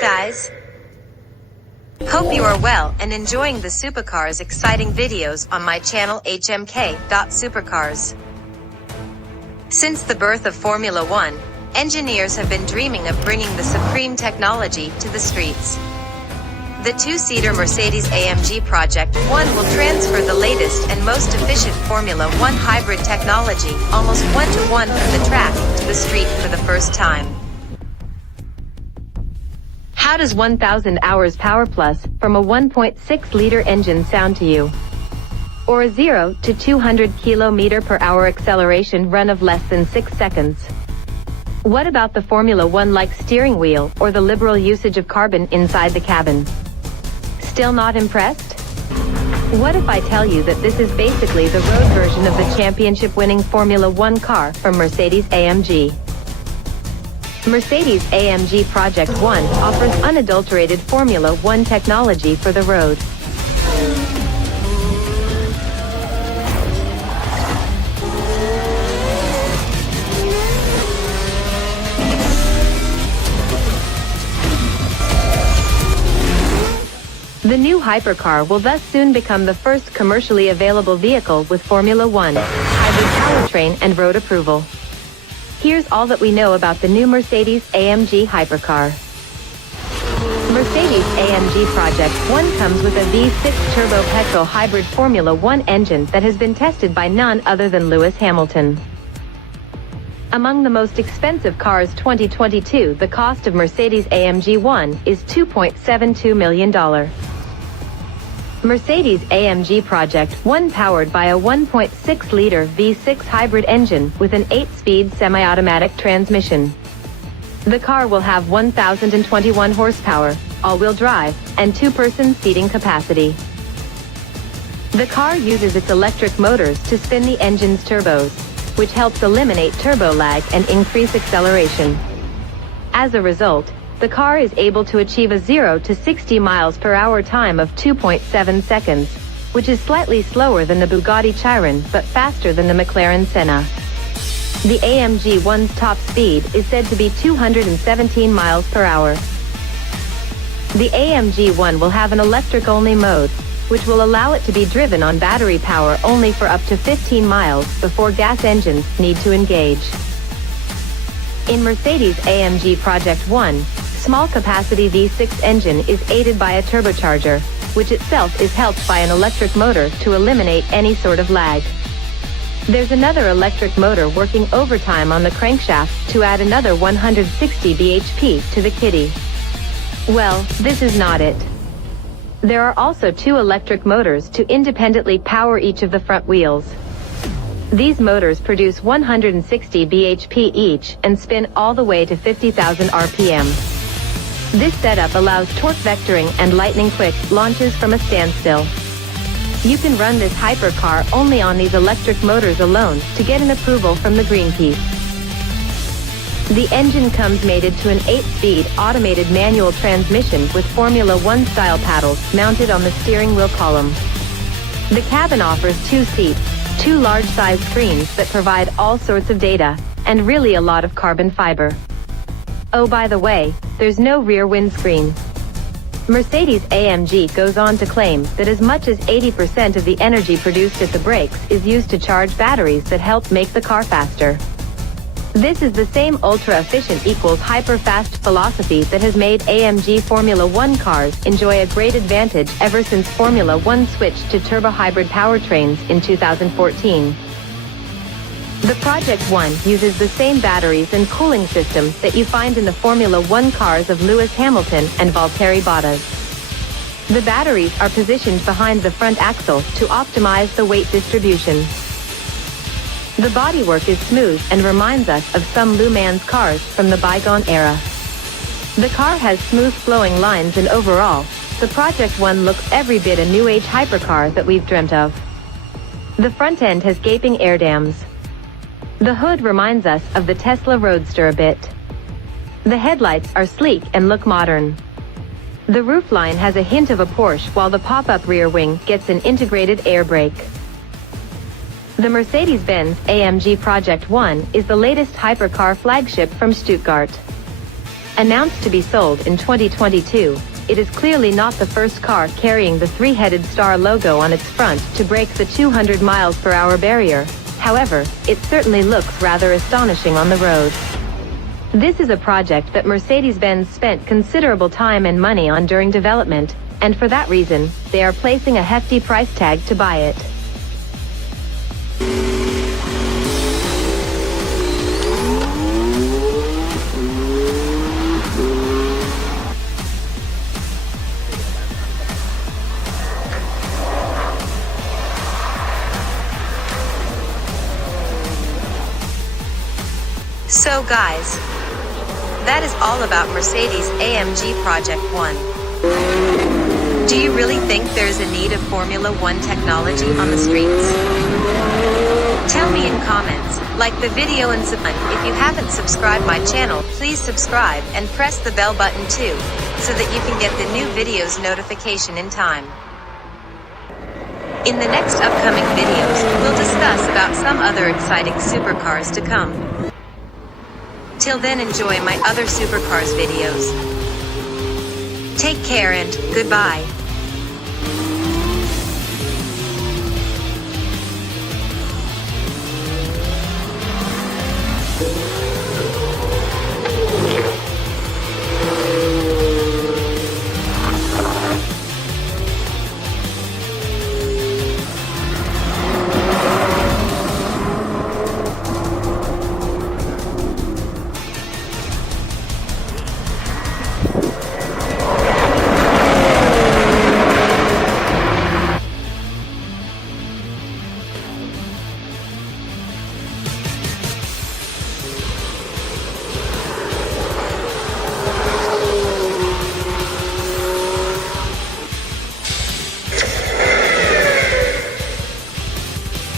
guys! Hope you are well and enjoying the Supercars exciting videos on my channel HMK.Supercars. Since the birth of Formula One, engineers have been dreaming of bringing the supreme technology to the streets. The two-seater Mercedes AMG Project 1 will transfer the latest and most efficient Formula One hybrid technology almost one-to-one from the track to the street for the first time. How does 1,000 hours power plus from a 1.6-liter engine sound to you? Or a 0 to 200 km/h acceleration run of less than 6 seconds? What about the Formula One-like steering wheel or the liberal usage of carbon inside the cabin? Still not impressed? What if I tell you that this is basically the road version of the championship-winning Formula One car from Mercedes-AMG? Mercedes-AMG Project 1 offers unadulterated Formula One technology for the road. The new hypercar will thus soon become the first commercially available vehicle with Formula One hybrid powertrain and road approval. Here's all that we know about the new Mercedes-AMG hypercar. Mercedes-AMG Project 1 comes with a V6 turbo petrol hybrid Formula One engine that has been tested by none other than Lewis Hamilton. Among the most expensive cars 2022, the cost of Mercedes-AMG 1 is $2.72 million. Mercedes-AMG Project 1 powered by a 1.6-liter V6 hybrid engine with an 8-speed semi-automatic transmission. The car will have 1,021 horsepower, all-wheel drive, and 2-person seating capacity. The car uses its electric motors to spin the engine's turbos, which helps eliminate turbo lag and increase acceleration. As a result, the car is able to achieve a 0 to 60 mph time of 2.7 seconds, which is slightly slower than the Bugatti Chiron but faster than the McLaren Senna. The AMG 1's top speed is said to be 217 mph. The AMG 1 will have an electric-only mode, which will allow it to be driven on battery power only for up to 15 miles before gas engines need to engage. In Mercedes-AMG Project 1, small-capacity V6 engine is aided by a turbocharger, which itself is helped by an electric motor to eliminate any sort of lag. There's another electric motor working overtime on the crankshaft to add another 160 bhp to the kitty. Well, this is not it. There are also 2 electric motors to independently power each of the front wheels. These motors produce 160 bhp each and spin all the way to 50,000 RPM. This setup allows torque vectoring and lightning-quick launches from a standstill. You can run this hypercar only on these electric motors alone to get an approval from the Greenpeace. The engine comes mated to an 8-speed automated manual transmission with Formula One style paddles mounted on the steering wheel column. The cabin offers 2 seats, 2 large-size screens that provide all sorts of data, and really a lot of carbon fiber. Oh, by the way, there's no rear windscreen. Mercedes-AMG goes on to claim that as much as 80% of the energy produced at the brakes is used to charge batteries that help make the car faster. This is the same ultra-efficient equals hyper-fast philosophy that has made AMG Formula One cars enjoy a great advantage ever since Formula One switched to turbo-hybrid powertrains in 2014. The Project 1 uses the same batteries and cooling system that you find in the Formula One cars of Lewis Hamilton and Valtteri Bottas. The batteries are positioned behind the front axle to optimize the weight distribution. The bodywork is smooth and reminds us of some Le Mans cars from the bygone era. The car has smooth flowing lines and overall, the Project 1 looks every bit a new-age hypercar that we've dreamt of. The front end has gaping air dams. The hood reminds us of the Tesla Roadster a bit. The headlights are sleek and look modern. The roofline has a hint of a Porsche while the pop-up rear wing gets an integrated air brake. The Mercedes-Benz AMG Project 1 is the latest hypercar flagship from Stuttgart. Announced to be sold in 2022, it is clearly not the first car carrying the three-headed star logo on its front to break the 200 miles per hour barrier. However, it certainly looks rather astonishing on the road. This is a project that Mercedes-Benz spent considerable time and money on during development, and for that reason, they are placing a hefty price tag to buy it. So guys, that is all about Mercedes AMG Project 1. Do you really think there is a need of Formula 1 technology on the streets? Tell me in comments, like the video and if you haven't subscribed my channel, please subscribe and press the bell button too, so that you can get the new videos notification in time. In the next upcoming videos, we'll discuss about some other exciting supercars to come. Till then, enjoy my other supercars videos. Take care and goodbye.